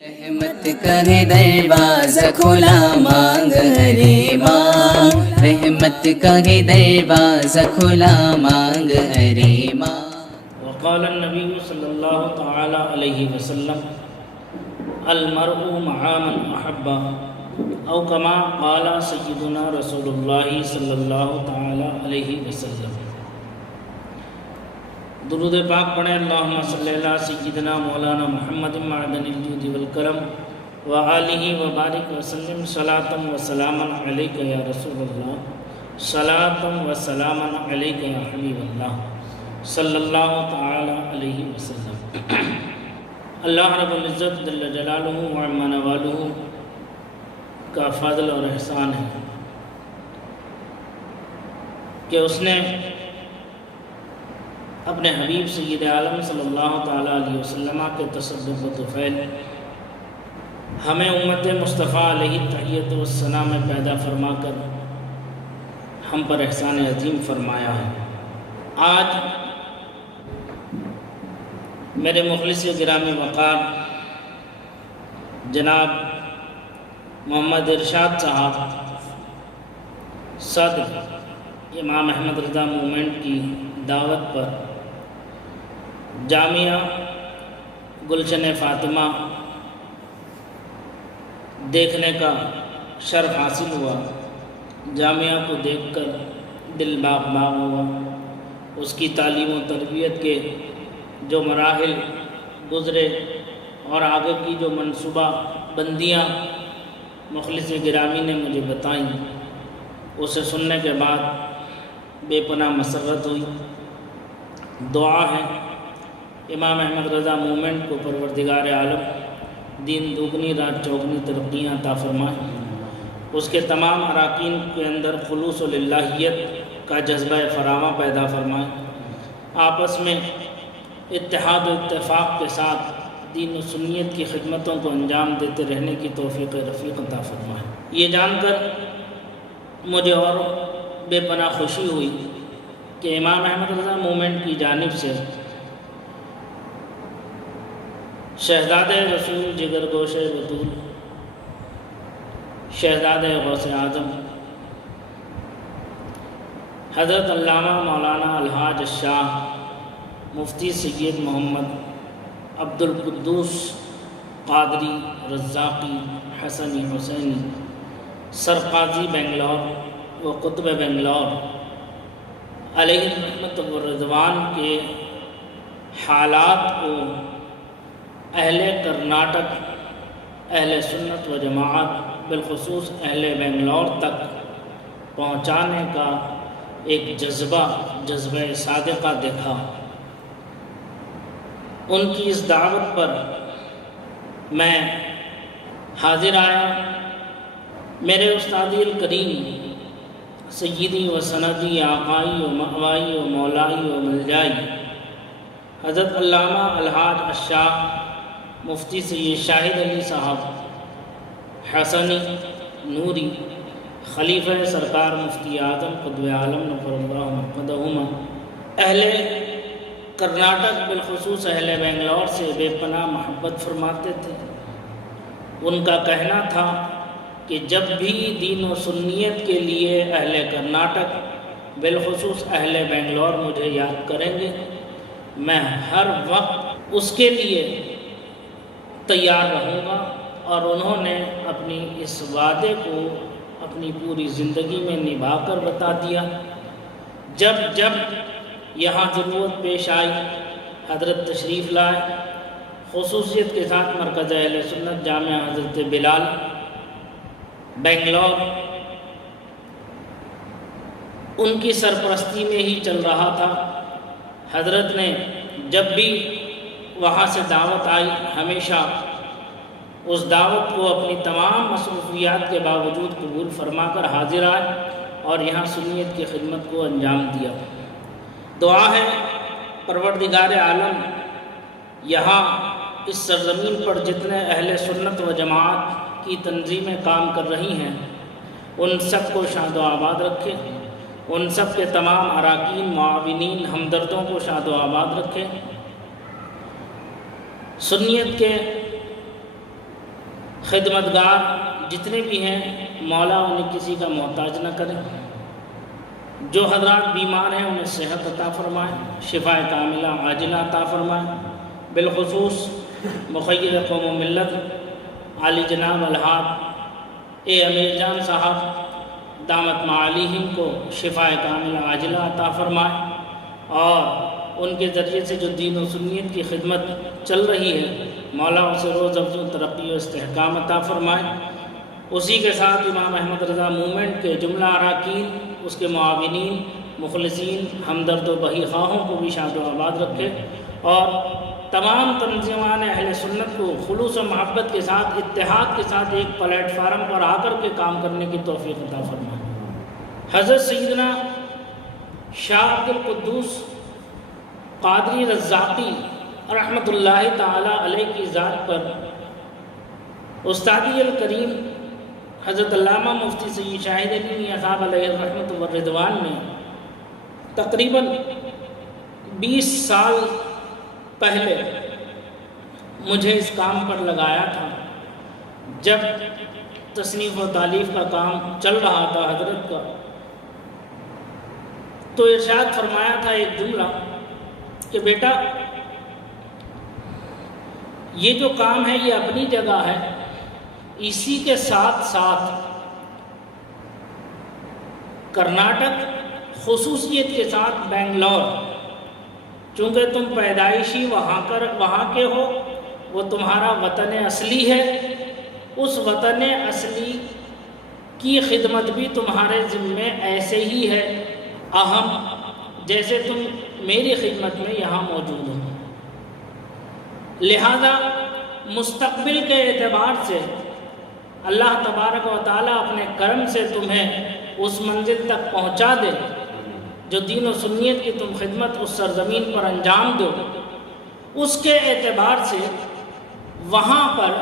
رحمت کا ہے دروازہ کھلا مانگ ہری ماں، رحمت کا ہے دروازہ کھلا مانگ ہری ماں۔ وقال النبی صلی اللہ تعالی علیہ وسلم المرء مع من احب او کما قال سیدنا رسول اللہ صلی اللہ تعالی علیہ وسلم۔ درود پاک پڑھیں، اللہم صلی اللہ سیدنا مولانا محمد معدن الجود والکرم وآلہ وبارک وسلم صلاۃ و سلاما علیک یا رسول اللہ، صلاۃ و سلاما علیک یا حبیب اللہ صلی اللہ تعالی علیہ وسلم۔ اللہ رب العزت جل جلالہ وعم نوالہ کا فضل اور احسان ہے کہ اس نے اپنے حبیب سید عالم صلی اللہ تعالیٰ علیہ وسلم کے تصدق و طفیل ہمیں امت مصطفیٰ علیہ تحیت والثناء میں پیدا فرما کر ہم پر احسان عظیم فرمایا ہے۔ آج میرے مخلص و گرامی وقار جناب محمد ارشاد صاحب صدر امام احمد رضا مومنٹ کی دعوت پر جامعہ گلشن فاطمہ دیکھنے کا شرف حاصل ہوا۔ جامعہ کو دیکھ کر دل باغ باغ ہوا۔ اس کی تعلیم و تربیت کے جو مراحل گزرے اور آگے کی جو منصوبہ بندیاں مخلص گرامی نے مجھے بتائیں، اسے سننے کے بعد بے پناہ مسرت ہوئی۔ دعا ہے امام احمد رضا مومنٹ کو پروردگار عالم دین دوگنی رات چوگنی ترقیاں عطا فرمائے، اس کے تمام اراکین کے اندر خلوص و للہیت کا جذبہ فراواں پیدا فرمائے، آپس میں اتحاد و اتفاق کے ساتھ دین و سنیت کی خدمتوں کو انجام دیتے رہنے کی توفیق رفیق عطا فرمائے۔ یہ جان کر مجھے اور بے پناہ خوشی ہوئی کہ امام احمد رضا مومنٹ کی جانب سے شہزاد رسول جگر گوش بطول، شہزاد غوث اعظم حضرت علامہ مولانا الحاج الشاہ مفتی سید محمد عبد القدوس قادری رزاقی حسنی حسینی سرقاضی بنگلور و قطب بنگلور علیہ رحمت و رضوان کے حالات کو اہل کرناٹک، اہل سنت و جماعت بالخصوص اہل بنگلور تک پہنچانے کا ایک جذبہ صادقہ دیکھا۔ ان کی اس دعوت پر میں حاضر آیا۔ میرے استادی الکریم سیدی و سندی آقائی و مأوائی و مولائی و ملجائی حضرت علامہ الحاج الشاہ مفتی سید شاہد علی صاحب حسنی نوری خلیفہ سرکار مفتی اعظم قطب عالم نفر اللہ مقدہما اہل کرناٹک بالخصوص اہل بنگلور سے بے پناہ محبت فرماتے تھے۔ ان کا کہنا تھا کہ جب بھی دین و سنیت کے لیے اہل کرناٹک بالخصوص اہل بنگلور مجھے یاد کریں گے، میں ہر وقت اس کے لیے تیار رہوں گا۔ اور انہوں نے اپنی اس وعدے کو اپنی پوری زندگی میں نبھا کر بتا دیا۔ جب جب یہاں ضرورت پیش آئی، حضرت تشریف لائے، خصوصیت کے ساتھ مرکز اہل سنت جامعہ حضرت بلال بنگلور ان کی سرپرستی میں ہی چل رہا تھا۔ حضرت نے جب بھی وہاں سے دعوت آئی، ہمیشہ اس دعوت کو اپنی تمام مصروفیات کے باوجود قبول فرما کر حاضر آئے اور یہاں سنیت کی خدمت کو انجام دیا۔ دعا ہے پروردگار عالم یہاں اس سرزمین پر جتنے اہل سنت و جماعت کی تنظیمیں کام کر رہی ہیں، ان سب کو شاد و آباد رکھے، ان سب کے تمام اراکین، معاونین، ہمدردوں کو شاد و آباد رکھے۔ سنیت کے خدمتگار جتنے بھی ہیں مولا انہیں کسی کا محتاج نہ کریں، جو حضرات بیمار ہیں انہیں صحت عطا فرمائیں، شفا کاملہ عاجلہ عطا فرمائیں، بالخصوص مخیر قوم و ملت عالی جناب الحاج امیر جان صاحب دامت معالیہم کو شفا کاملہ عاجلہ عطا فرمائیں، اور ان کے ذریعے سے جو دین و سنیت کی خدمت چل رہی ہے مولا اسے روز افزوں ترقی و استحکام عطا فرمائیں۔ اسی کے ساتھ امام احمد رضا موومنٹ کے جملہ اراکین، اس کے معاونین، مخلصین، ہمدرد و بہی خواہوں کو بھی شاد و آباد رکھے، اور تمام تنظیمان اہل سنت کو خلوص و محبت کے ساتھ اتحاد کے ساتھ ایک پلیٹ فارم پر آ کر کے کام کرنے کی توفیق عطا فرمائے۔ حضرت سیدنا شاہ عبد القدوس قادری رزاقی رحمۃ اللہ تعالی علیہ کی ذات پر استادی الکریم حضرت علامہ مفتی سید شاہد علی میاں صاحب علیہ الرحمۃ والرضوان نے تقریباً 20 سال پہلے مجھے اس کام پر لگایا تھا، جب تصنیف و تالیف کا کام چل رہا تھا حضرت کا، تو ارشاد فرمایا تھا ایک جملہ کہ بیٹا یہ جو کام ہے یہ اپنی جگہ ہے، اسی کے ساتھ ساتھ کرناٹک خصوصیت کے ساتھ بنگلور، چونکہ تم پیدائشی وہاں کے ہو، وہ تمہارا وطن اصلی ہے، اس وطن اصلی کی خدمت بھی تمہارے ذمے ایسے ہی ہے اہم جیسے تم میری خدمت میں یہاں موجود ہو۔ لہذا مستقبل کے اعتبار سے اللہ تبارک و تعالیٰ اپنے کرم سے تمہیں اس منزل تک پہنچا دے جو دین و سنیت کی تم خدمت اس سرزمین پر انجام دو، اس کے اعتبار سے وہاں پر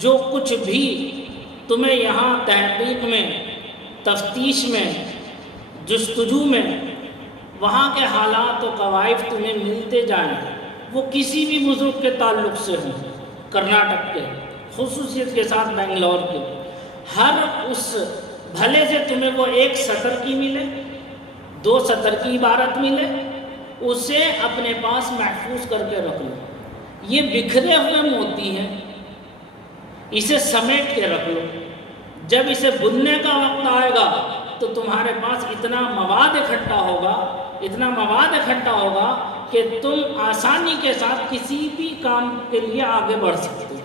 جو کچھ بھی تمہیں یہاں تحقیق میں، تفتیش میں، جستجو میں وہاں کے حالات و قوائف تمہیں ملتے جائیں، وہ کسی بھی بزرگ کے تعلق سے ہوں، کرناٹک کے، خصوصیت کے ساتھ بنگلور کے، ہر اس بھلے سے تمہیں وہ 1 سطر کی ملے، 2 سطر کی عبارت ملے، اسے اپنے پاس محفوظ کر کے رکھ لو۔ یہ بکھرے ہوئے موتی ہیں، اسے سمیٹ کے رکھ لو، جب اسے بننے کا وقت آئے گا تو تمہارے پاس اتنا مواد اکٹھا ہوگا کہ تم آسانی کے ساتھ کسی بھی کام کے لیے آگے بڑھ سکتے ہو۔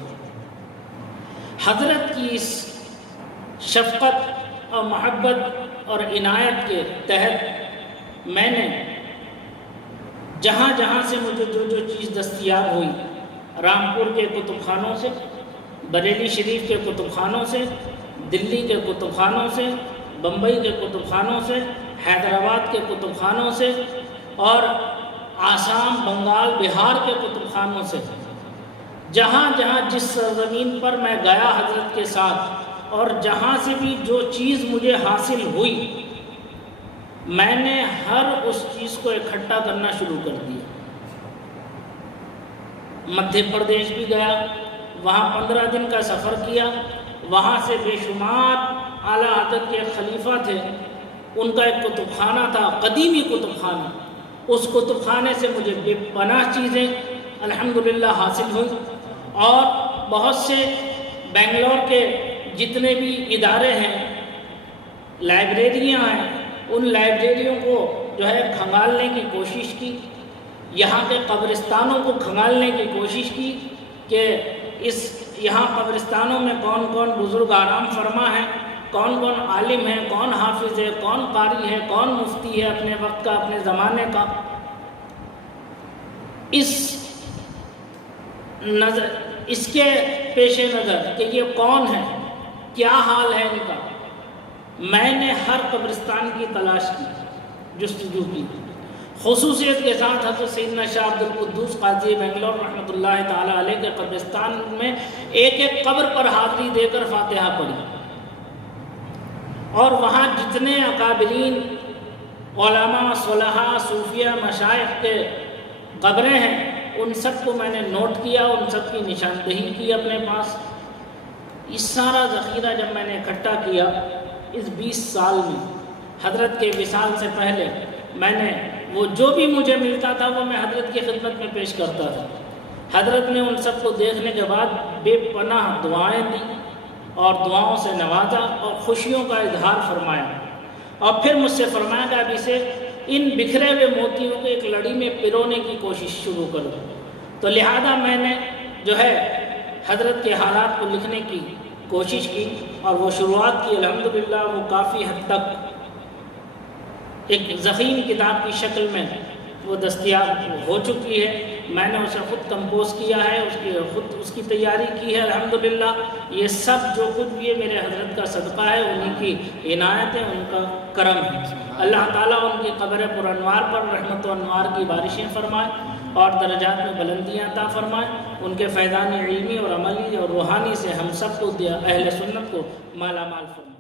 حضرت کی اس شفقت اور محبت اور عنایت کے تحت میں نے جہاں جہاں سے مجھے جو چیز دستیاب ہوئی، رامپور کے کتب خانوں سے، بریلی شریف کے کتب خانوں سے، دلی کے کتب خانوں سے، بمبئی کے کتب خانوں سے، حیدرآباد کے کتب خانوں سے، اور آسام، بنگال، بہار کے کتب خانوں سے، جہاں جہاں جس سرزمین پر میں گیا حضرت کے ساتھ، اور جہاں سے بھی جو چیز مجھے حاصل ہوئی، میں نے ہر اس چیز کو اکٹھا کرنا شروع کر دیا۔ مدھیہ پردیش بھی گیا، وہاں 15 دن کا سفر کیا، وہاں سے بے شمار اعلیٰ حضرت کے خلیفہ تھے، ان کا ایک کتب خانہ تھا، قدیمی کتب خانہ، اس کتب خانے سے مجھے بے پناہ چیزیں الحمدللہ حاصل ہوئی، اور بہت سے بنگلور کے جتنے بھی ادارے ہیں، لائبریریاں ہیں، ان لائبریریوں کو جو ہے کھنگالنے کی کوشش کی، یہاں کے قبرستانوں کو کھنگالنے کی کوشش کی کہ یہاں قبرستانوں میں کون کون بزرگ آرام فرما ہیں، کون کون عالم ہے، کون حافظ ہے، کون قاری ہے، کون مفتی ہے اپنے وقت کا، اپنے زمانے کا۔ اس کے پیش نظر کہ یہ کون ہے، کیا حال ہے ان کا، میں نے ہر قبرستان کی تلاش کی، جستجو کی، خصوصیت کے ساتھ حضرت سیدنا شاہ عبد القدوس قادری بنگلور رحمۃ اللہ تعالیٰ علیہ کے قبرستان میں ایک ایک قبر پر حاضری دے کر فاتحہ پڑھی، اور وہاں جتنے اکابرین علماء، صلحاء، صوفیہ، مشائخ کے قبریں ہیں، ان سب کو میں نے نوٹ کیا، ان سب کی نشاندہی کی اپنے پاس، یہ سارا ذخیرہ جب میں نے اکٹھا کیا اس 20 سال میں، حضرت کے وصال سے پہلے میں نے وہ جو بھی مجھے ملتا تھا وہ میں حضرت کی خدمت میں پیش کرتا تھا۔ حضرت نے ان سب کو دیکھنے کے بعد بے پناہ دعائیں دی اور دعاؤں سے نوازا اور خوشیوں کا اظہار فرمایا، اور پھر مجھ سے فرمایا کہ اب اسے ان بکھرے ہوئے موتیوں کو ایک لڑی میں پرونے کی کوشش شروع کرو۔ تو لہذا میں نے جو ہے حضرت کے حالات کو لکھنے کی کوشش کی اور وہ شروعات کی، الحمدللہ وہ کافی حد تک ایک ضخیم کتاب کی شکل میں وہ دستیاب ہو چکی ہے۔ میں نے اسے خود کمپوز کیا ہے، خود اس کی تیاری کی ہے الحمدللہ۔ یہ سب جو کچھ بھی ہے میرے حضرت کا صدقہ ہے، انہیں کی عنایت ہے، ان کا کرم ہے۔ اللہ تعالیٰ ان کی قبر پر انوار پر رحمت و انوار کی بارشیں فرمائے اور درجات میں بلندیاں عطا فرمائے، ان کے فیضان علمی اور عملی اور روحانی سے ہم سب کو اہل سنت کو مالا مال فرمائے۔